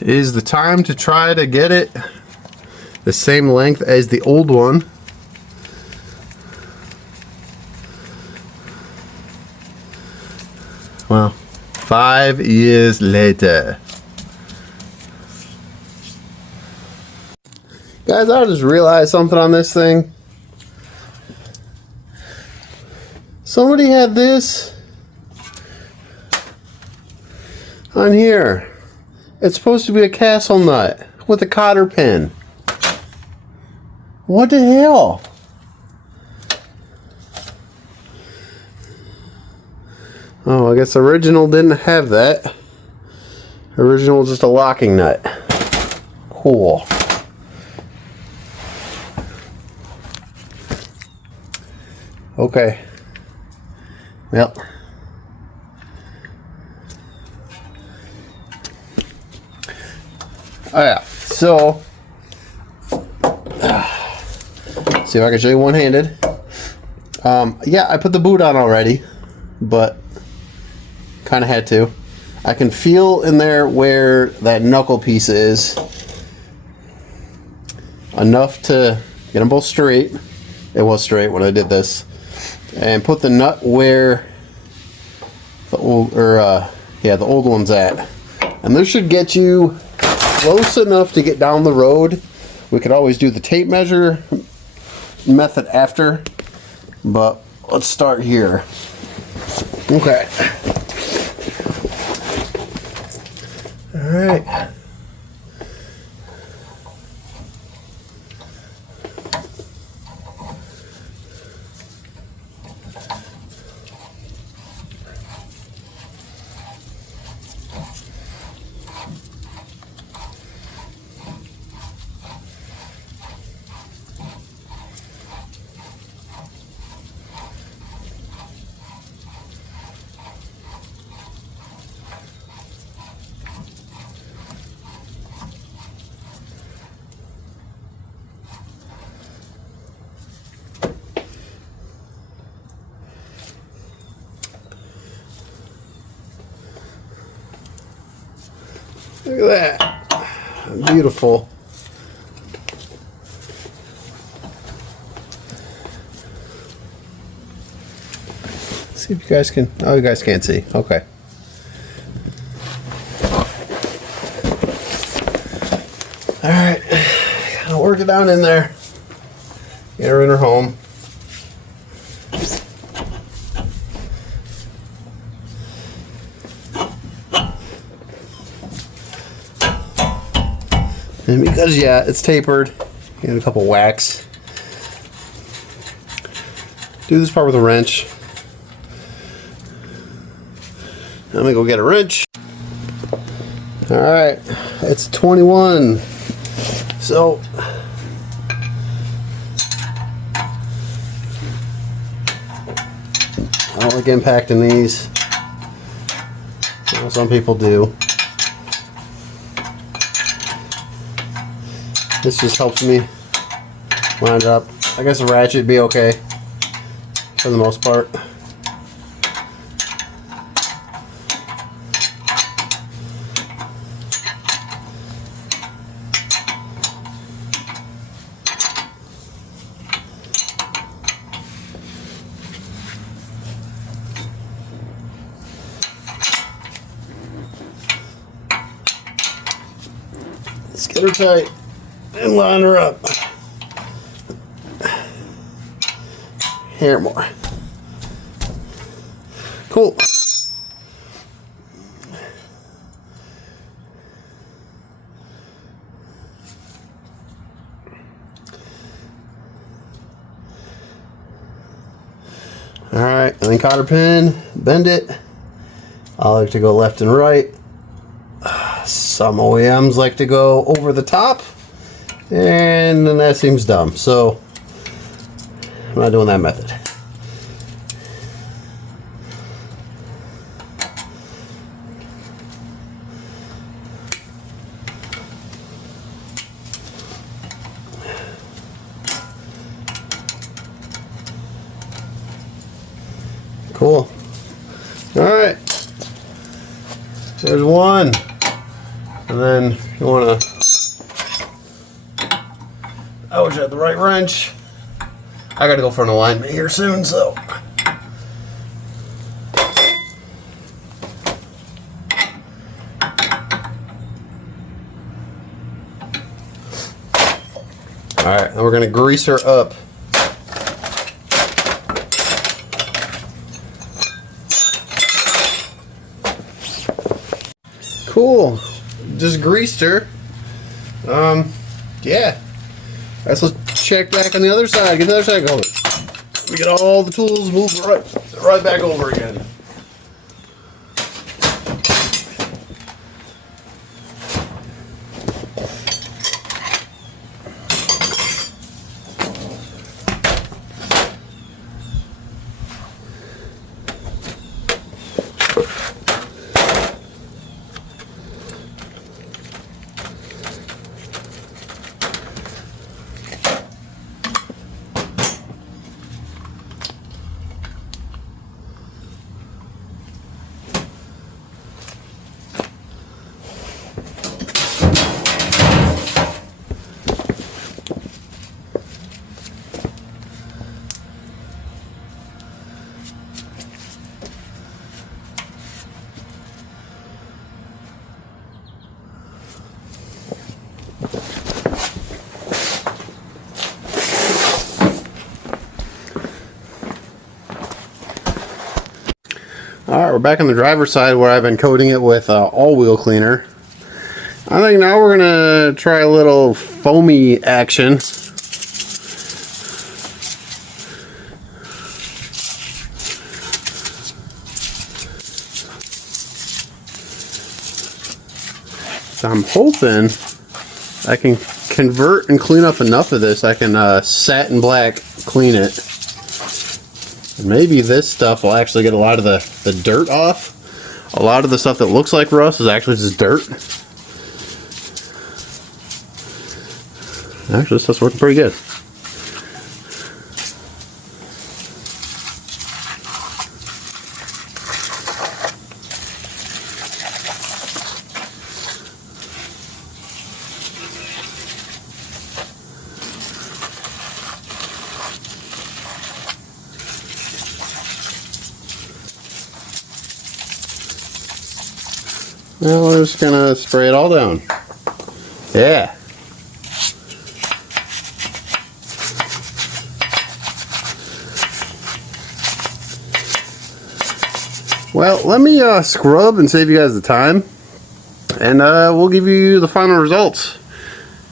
is the time to try to get it the same length as the old one. Well, 5 years later. Guys, I just realized something on this thing. Somebody had this on here. It's supposed to be a castle nut with a cotter pin. What the hell? Oh, I guess original didn't have that. Original was just a locking nut. Cool. Okay. Well. Oh yeah. So, see if I can show you one-handed. Yeah, I put the boot on already, but kind of had to. I can feel in there where that knuckle piece is. Enough to get them both straight. It was straight when I did this. And put the nut where the old, the old one's at. And this should get you close enough to get down the road. We could always do the tape measure method after, but let's start here. Okay. All right. Look at that. Beautiful. See if you guys can. Oh, you guys can't see. Okay. Alright. Gotta work it down in there. Get her in her home. And because, yeah, it's tapered, get a couple whacks. Do this part with a wrench. Let me go get a wrench. Alright, it's 21. So, I don't like impacting these. Well, some people do. This just helps me line it up. I guess a ratchet would be okay for the most part. Let's get her tight and line her up. Here more. Cool. Alright, and then cotter pin, bend it. I like to go left and right. Some OEMs like to go over the top, and then that seems dumb, so I'm not doing that method. Cool. Alright. There's one. And then you want to ouch at the right wrench. I got to go for an alignment here soon, so. Alright, then we're going to grease her up. Cool. Just greased her. Yeah. Let's check back on the other side. Get the other side going. We get all the tools moved right back over again. Alright, we're back on the driver's side where I've been coating it with all-wheel cleaner. I think now we're going to try a little foamy action. So I'm hoping I can convert and clean up enough of this I can satin black clean it. Maybe this stuff will actually get a lot of the dirt off. A lot of the stuff that looks like rust is actually just dirt. Actually, this stuff's working pretty good. Now we're just gonna spray it all down. Yeah. Well, let me scrub and save you guys the time, and we'll give you the final results.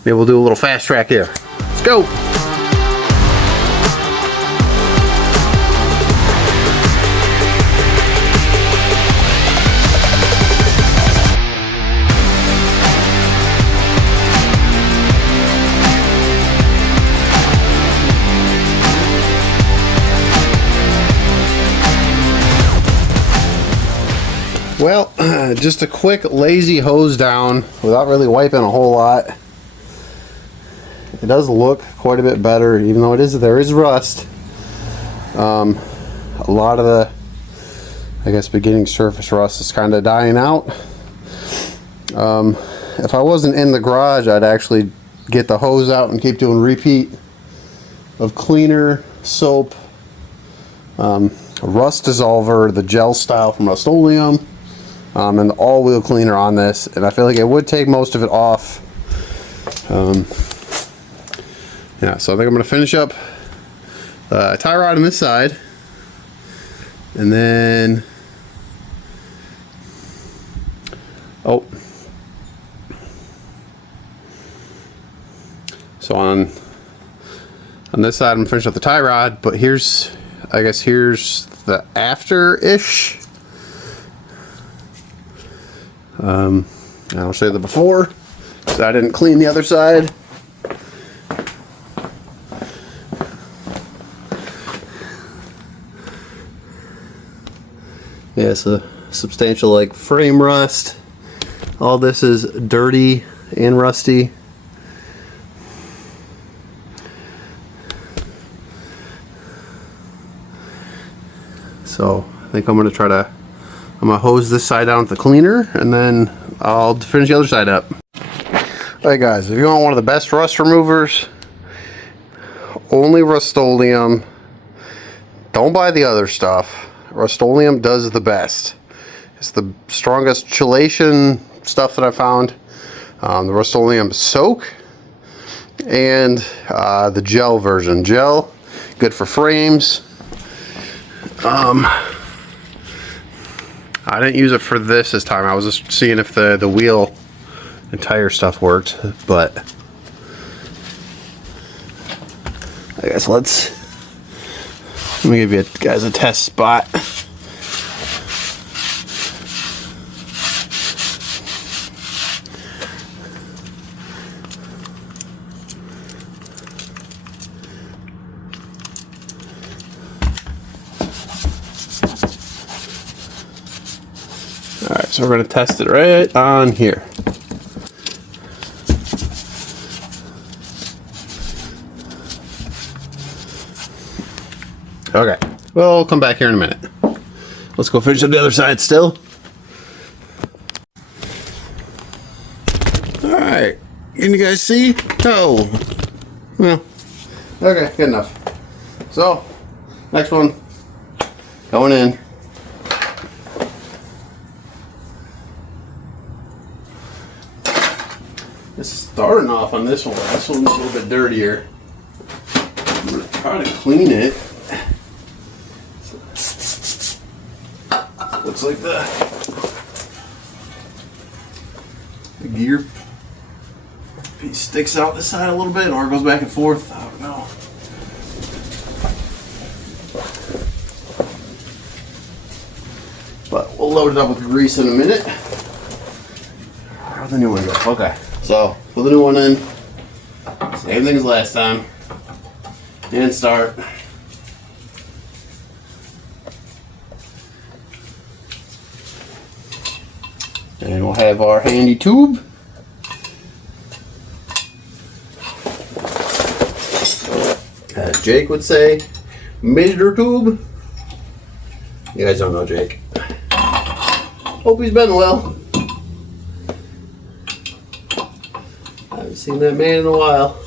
Maybe we'll do a little fast track here. Let's go. Well, just a quick lazy hose down without really wiping a whole lot. It does look quite a bit better, even though there is rust. A lot of the, I guess, beginning surface rust is kind of dying out. If I wasn't in the garage, I'd actually get the hose out and keep doing repeat of cleaner, soap, rust dissolver, the gel style from Rust-Oleum. And the all-wheel cleaner on this, and I feel like it would take most of it off. Yeah, so I think I'm going to finish up tie rod on this side, and then so on this side I'm gonna finish up the tie rod, but I guess here's the after-ish. And I'll show you the before, so I didn't clean the other side. Yeah, it's a substantial like frame rust. All this is dirty and rusty. So I think I'm gonna hose this side down with the cleaner, and then I'll finish the other side up. Alright guys, if you want one of the best rust removers, only Rust-Oleum. Don't buy the other stuff. Rust-Oleum does the best. It's the strongest chelation stuff that I found. The Rust-Oleum Soak and the gel version. Gel, good for frames. I didn't use it for this time. I was just seeing if the wheel and tire stuff worked, but I guess let me give you guys a test spot. Alright, so we're going to test it right on here. Okay, we'll come back here in a minute. Let's go finish up the other side still. Alright, can you guys see? No. Well, okay, good enough. So, next one, going in. It's starting off on this one. This one's a little bit dirtier. I'm going to try to clean it. Looks like the gear piece sticks out this side a little bit, or it goes back and forth. I don't know. But we'll load it up with grease in a minute. Where'd the new one go? Okay, so put the new one in. Same thing as last time. And start. And we'll have our handy tube. As Jake would say, Mr. Tube. You guys don't know Jake. Hope he's been well. I haven't seen that man in a while.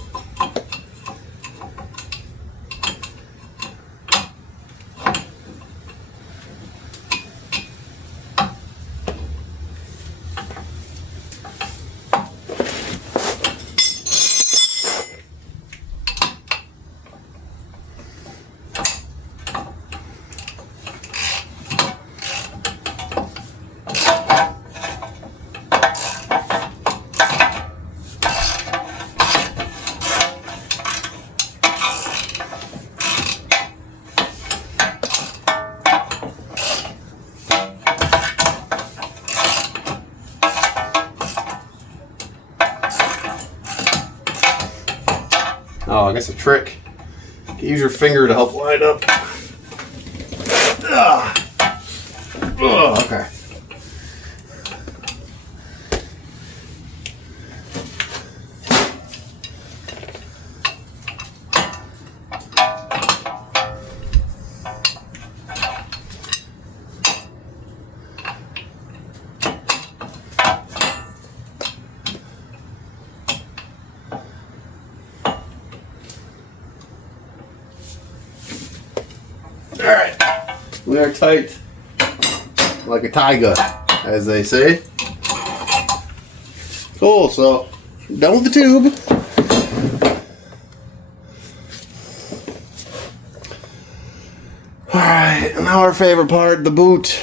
Oh, I guess a trick. Use your finger to help line up. Oh, okay. Alright, we are tight like a tiger, as they say. Cool, so Done with the tube. Alright, now our favorite part, the boot.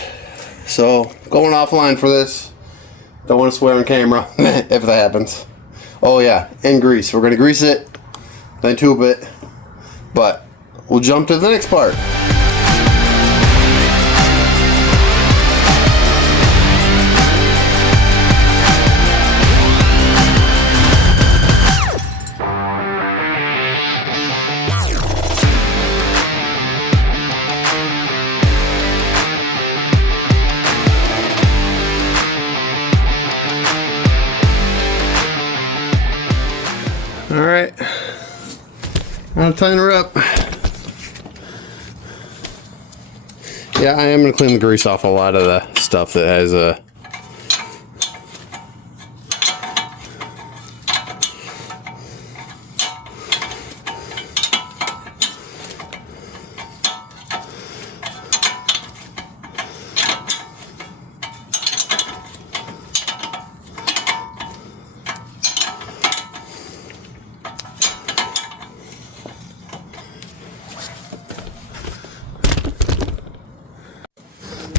So, going offline for this. Don't want to swear on camera if that happens. Oh yeah, and grease. We're going to grease it, then tube it. But we'll jump to the next part. Alright, I'll tighten her up. Yeah, I am going to clean the grease off a lot of the stuff that has a...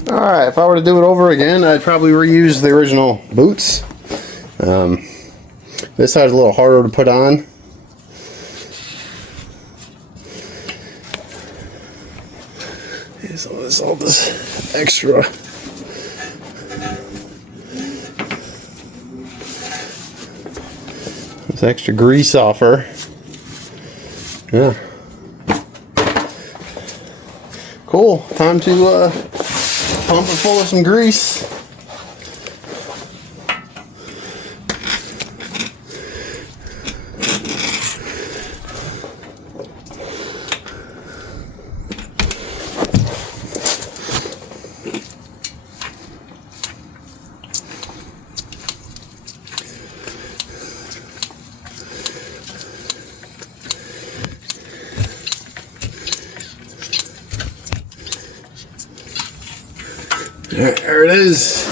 Alright, if I were to do it over again, I'd probably reuse the original boots. This side's a little harder to put on. So there's all this extra. This extra grease off her. Yeah. Cool. Time to pump it full of some grease. There it is.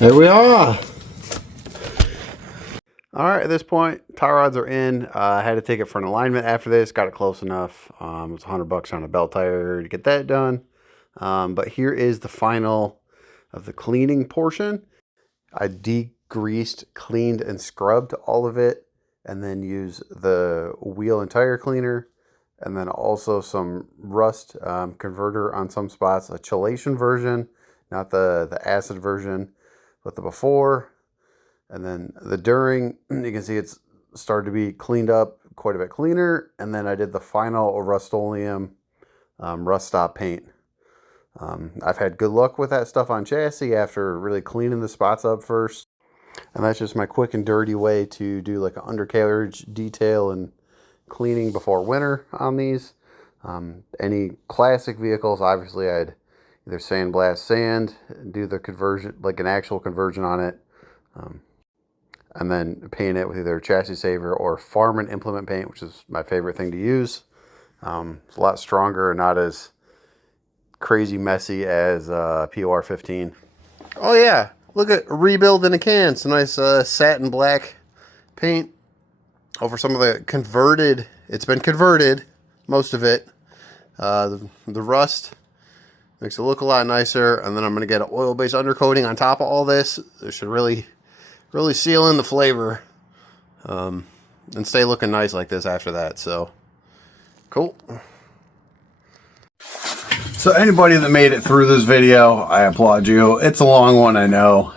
There we are. Alright, at this point, tie rods are in. I had to take it for an alignment after this. Got it close enough. It's $100 on a belt tire to get that done. But here is the final of the cleaning portion. I degreased, cleaned, and scrubbed all of it. And then used the wheel and tire cleaner. And then also some rust converter on some spots. A chelation version, not the acid version. But the before and then the during, you can see it's started to be cleaned up quite a bit cleaner. And then I did the final Rust-Oleum rust stop paint. I've had good luck with that stuff on chassis after really cleaning the spots up first. And that's just my quick and dirty way to do like an undercarriage detail and cleaning before winter on these. Any classic vehicles, obviously I'd either sandblast sand, do the conversion, like an actual conversion on it, and then paint it with either chassis saver or farm and implement paint, which is my favorite thing to use. It's a lot stronger and not as crazy messy as POR 15. Oh yeah, look at rebuild in a can. It's a nice satin black paint over some of the converted. It's been converted, most of it. The rust makes it look a lot nicer, and then I'm going to get an oil-based undercoating on top of all this. It should really seal in the flavor and stay looking nice like this after that. So, cool. So anybody that made it through this video, I applaud you. It's a long one, I know.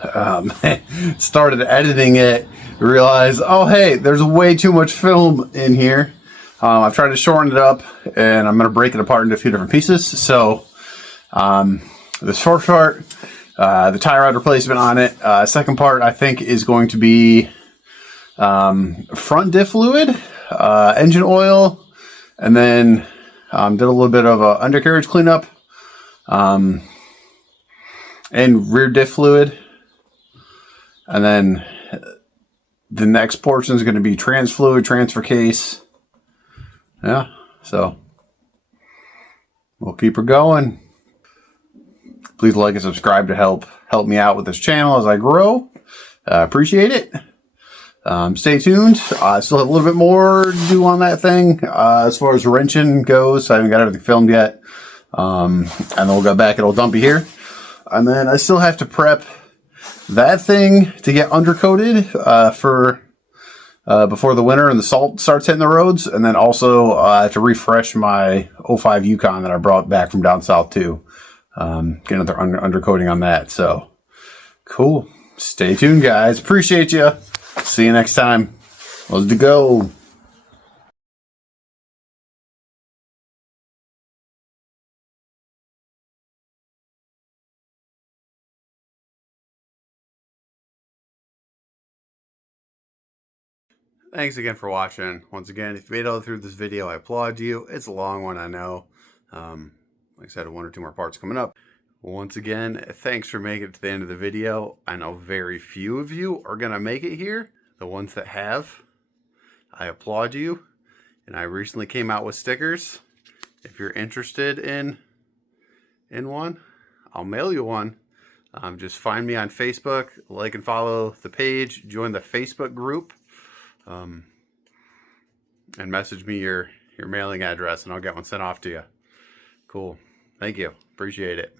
Started editing it, realized, oh hey, there's way too much film in here. I've tried to shorten it up, and I'm going to break it apart into a few different pieces. So, this first part, the tie rod replacement on it. Second part, I think, is going to be front diff fluid. engine oil, and then did a little bit of a undercarriage cleanup, and rear diff fluid. And then the next portion is going to be trans fluid, transfer case. Yeah, so we'll keep her going. Please like and subscribe to help me out with this channel as I grow. Appreciate it. Stay tuned. I still have a little bit more to do on that thing as far as wrenching goes. I haven't got everything filmed yet. And then we'll go back and I'll dump you here. And then I still have to prep that thing to get undercoated for before the winter and the salt starts hitting the roads. And then also to refresh my 05 Yukon that I brought back from down south too. Get another undercoating on that. So cool. Stay tuned, guys. Appreciate you. See you next time. Let's go. Thanks again for watching. Once again, if you made it all through this video, I applaud you. It's a long one, I know. Like I said, 1 or 2 more parts coming up. Once again, thanks for making it to the end of the video. I know very few of you are going to make it here. The ones that have, I applaud you. And I recently came out with stickers. If you're interested in one, I'll mail you one. Just find me on Facebook, like and follow the page, join the Facebook group, and message me your mailing address, and I'll get one sent off to you. Cool. Thank you. Appreciate it.